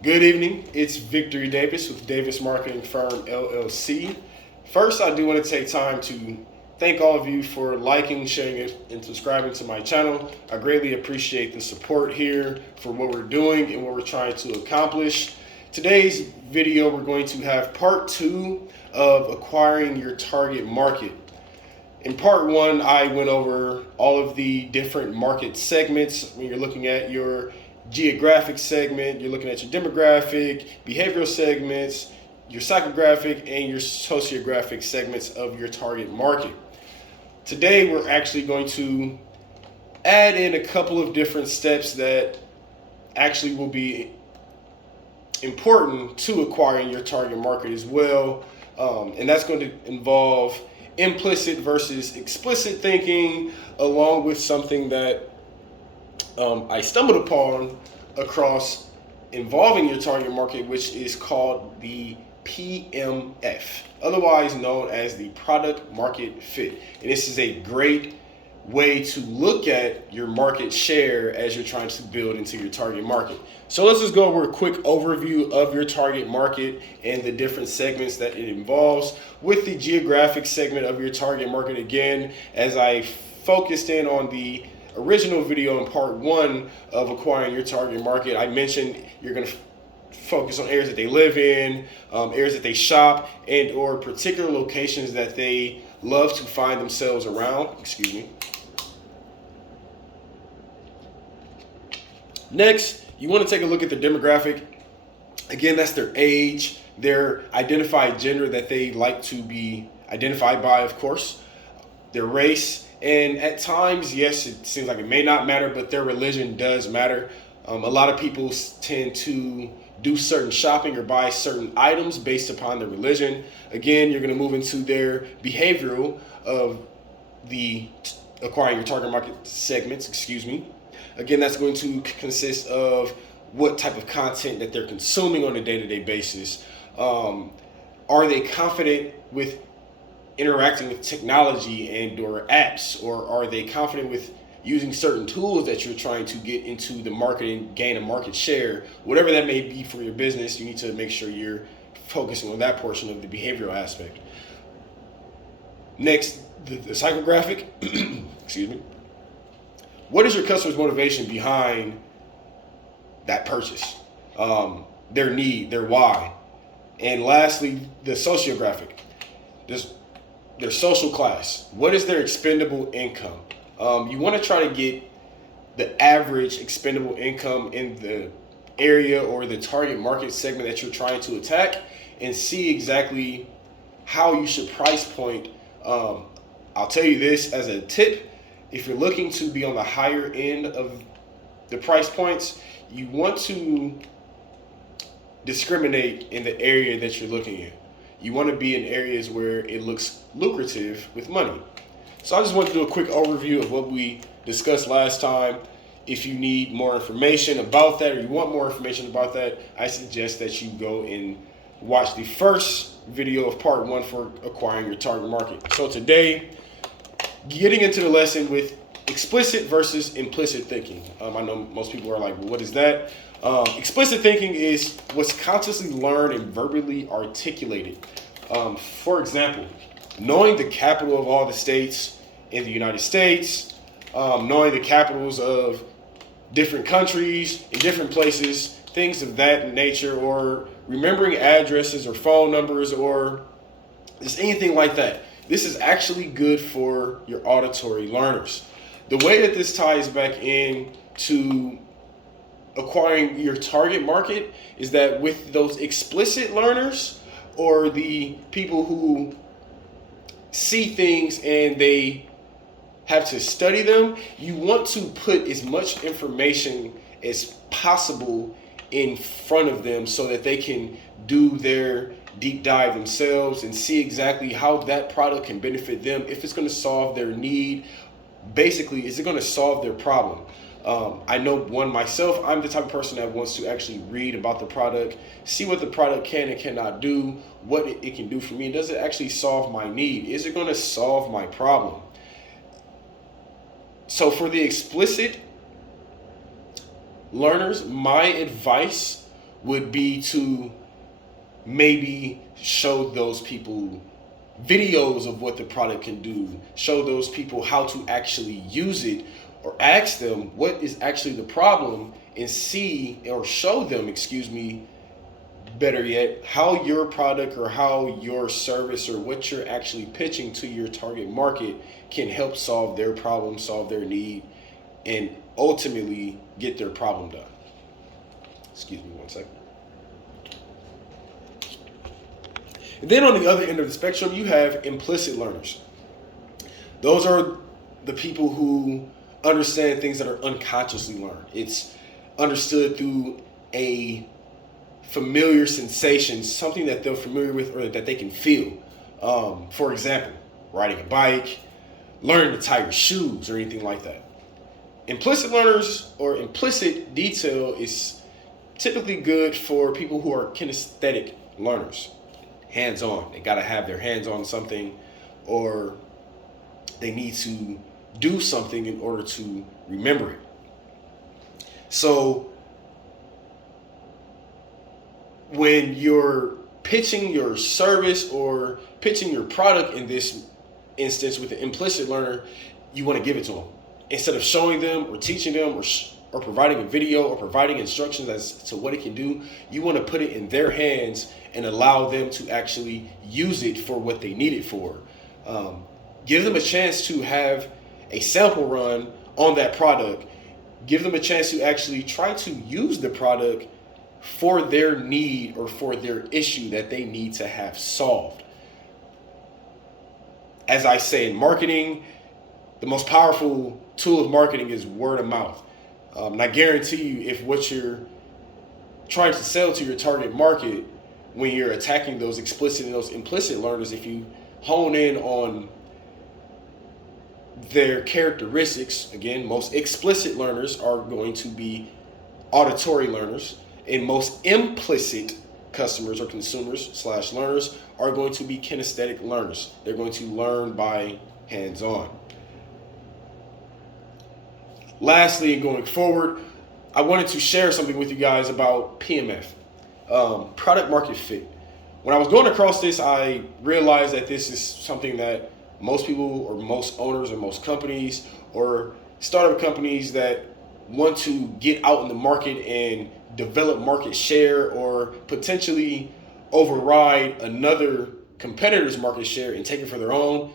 Good evening. It's Victory Davis with Davis Marketing Firm LLC. First, I do want to take time to thank all of you for liking, sharing it, and subscribing to my channel. I greatly appreciate the support here for what we're doing and what we're trying to accomplish. Today's video, we're going to have part two of acquiring your target market. In part one, I went over all of the different market segments. When you're looking at your geographic segment, you're looking at your demographic, behavioral segments, your psychographic, and your sociographic segments of your target market. Today, we're actually going to add in a couple of different steps that actually will be important to acquiring your target market as well. And that's going to involve implicit versus explicit thinking, along with something that I stumbled upon across involving your target market, which is called the PMF, otherwise known as the product market fit. And this is a great way to look at your market share as you're trying to build into your target market. So let's just go over a quick overview of your target market and the different segments that it involves. With the geographic segment of your target market, again, as I focused in on the original video in part one of acquiring your target market, I mentioned you're going to focus on areas that they live in, areas that they shop, and or particular locations that they love to find themselves around. Excuse me. Next, you want to take a look at the demographic. Again, that's their age, their identified gender that they like to be identified by, of course, their race, and at times, yes, it seems like it may not matter, but their religion does matter. A lot of people tend to do certain shopping or buy certain items based upon their religion. Again, you're going to move into their behavioral of the acquiring your target market segments, excuse me. Again, that's going to consist of what type of content that they're consuming on a day-to-day basis. Are they confident with interacting with technology and or apps, or are they confident with using certain tools that you're trying to get into the market and gain a market share? Whatever that may be for your business, you need to make sure you're focusing on that portion of the behavioral aspect. Next, the psychographic, excuse me. What is your customer's motivation behind that purchase? Their need, their why. And lastly, the sociographic, their social class. What is their expendable income? You want to try to get the average expendable income in the area or the target market segment that you're trying to attack and see exactly how you should price point. I'll tell you this as a tip. If you're looking to be on the higher end of the price points, you want to discriminate in the area that you're looking at. You want to be in areas where it looks lucrative with money. So I just want to do a quick overview of what we discussed last time. If you need more information about that or you want more information about that, I suggest that you go and watch the first video of part one for acquiring your target market. So today, getting into the lesson with explicit versus implicit thinking. I know most people are like, well, what is that? Explicit thinking is what's consciously learned and verbally articulated. For example, knowing the capital of all the states in the United States, knowing the capitals of different countries in different places, things of that nature, or remembering addresses or phone numbers or just anything like that. This is actually good for your auditory learners. The way that this ties back in to acquiring your target market is that with those explicit learners or the people who see things and they have to study them, you want to put as much information as possible in front of them so that they can do their deep dive themselves and see exactly how that product can benefit them, if it's going to solve their need. Basically, is it going to solve their problem? I know myself, I'm the type of person that wants to actually read about the product, see what the product can and cannot do, what it can do for me. Does it actually solve my need? Is it going to solve my problem? So for the explicit learners, my advice would be to maybe show those people videos of what the product can do, show those people how to actually use it, or ask them what is actually the problem, and see or show them, excuse me, better yet, how your product or how your service or what you're actually pitching to your target market can help solve their problem, solve their need, and ultimately get their problem done. Excuse me one second. And then on the other end of the spectrum, you have implicit learners. Those are the people who understand things that are unconsciously learned. It's understood through a familiar sensation, something that they're familiar with or that they can feel. For example, riding a bike, learning to tie your shoes, or anything like that. Implicit learners or implicit detail is typically good for people who are kinesthetic learners. Hands-on. They got to have their hands on something, or they need to do something in order to remember it. So when you're pitching your service or pitching your product in this instance with an implicit learner, you want to give it to them. Instead of showing them or teaching them or providing a video or providing instructions as to what it can do, you want to put it in their hands and allow them to actually use it for what they need it for. Give them a chance to have a sample run on that product. Give them a chance to actually try to use the product for their need or for their issue that they need to have solved. As I say in marketing, the most powerful tool of marketing is word of mouth. And I guarantee you, if what you're trying to sell to your target market, when you're attacking those explicit and those implicit learners, if you hone in on their characteristics, again, most explicit learners are going to be auditory learners, and most implicit customers or consumers / learners are going to be kinesthetic learners. They're going to learn by hands-on. Lastly, and going forward, I wanted to share something with you guys about PMF, product market fit. When I was going across this, I realized that this is something that most people or most owners or most companies or startup companies that want to get out in the market and develop market share or potentially override another competitor's market share and take it for their own,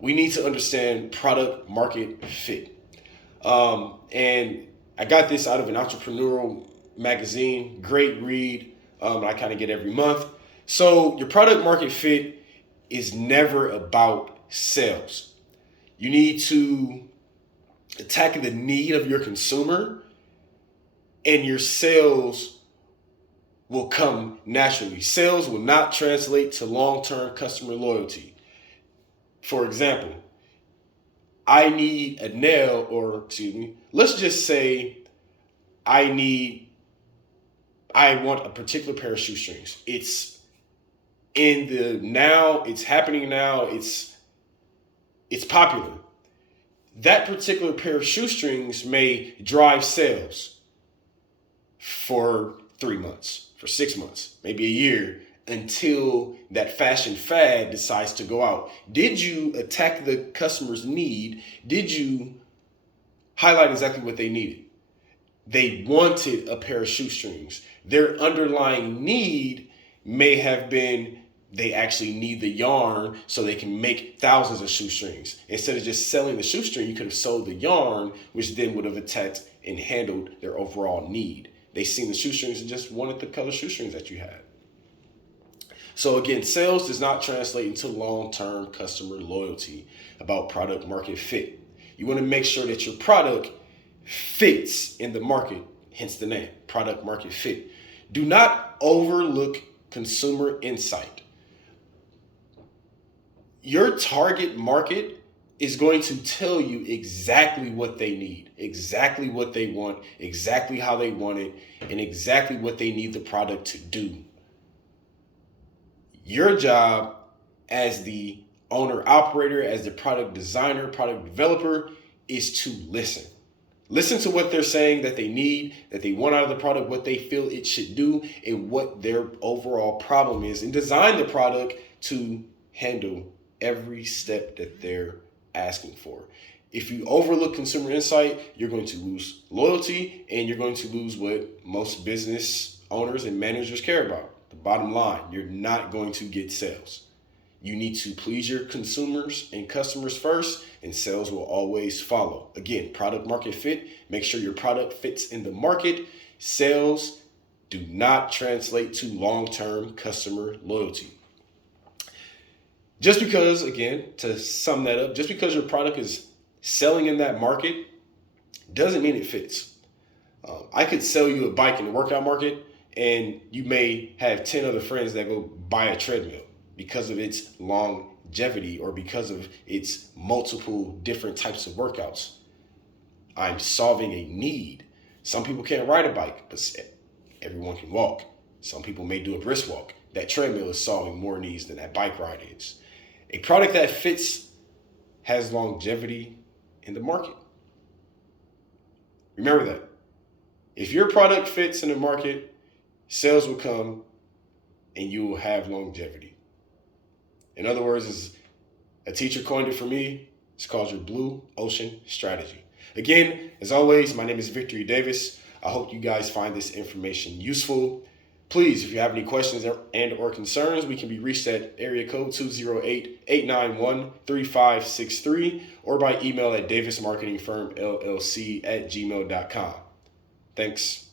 we need to understand product market fit. And I got this out of an entrepreneurial magazine, great read. I kind of get every month. So your product market fit is never about sales. You need to attack the need of your consumer, and your sales will come naturally. Sales will not translate to long-term customer loyalty. For example, I need a nail, or let's just say I want a particular pair of shoestrings. It's happening now, it's popular. That particular pair of shoestrings may drive sales for 3 months, for 6 months, maybe a year, until that fashion fad decides to go out. Did you attack the customer's need? Did you highlight exactly what they needed? They wanted a pair of shoestrings. Their underlying need may have been they actually need the yarn so they can make thousands of shoestrings. Instead of just selling the shoestring, you could have sold the yarn, which then would have attacked and handled their overall need. They seen the shoestrings and just wanted the color shoestrings that you had. So again, sales does not translate into long-term customer loyalty about product market fit. You want to make sure that your product fits in the market, hence the name, product market fit. Do not overlook consumer insight. Your target market is going to tell you exactly what they need, exactly what they want, exactly how they want it, and exactly what they need the product to do. Your job as the owner operator, as the product designer, product developer, is to listen. Listen to what they're saying that they need, that they want out of the product, what they feel it should do, and what their overall problem is, and design the product to handle every step that they're asking for. If you overlook consumer insight, you're going to lose loyalty, and you're going to lose what most business owners and managers care about. The bottom line, you're not going to get sales. You need to please your consumers and customers first, and sales will always follow. Again, product market fit. Make sure your product fits in the market. Sales do not translate to long-term customer loyalty. Just because, again, to sum that up, just because your product is selling in that market doesn't mean it fits. I could sell you a bike in the workout market, and you may have 10 other friends that go buy a treadmill because of its longevity or because of its multiple different types of workouts. I'm solving a need. Some people can't ride a bike, but everyone can walk. Some people may do a brisk walk. That treadmill is solving more needs than that bike ride is. A product that fits has longevity in the market. Remember that. If your product fits in the market, sales will come and you will have longevity. In other words, as a teacher coined it for me, it's called your blue ocean strategy. Again, as always, my name is Victory Davis. I hope you guys find this information useful. Please, if you have any questions and or concerns, we can be reached at area code 208-891-3563 or by email at davismarketingfirmllc@gmail.com. Thanks.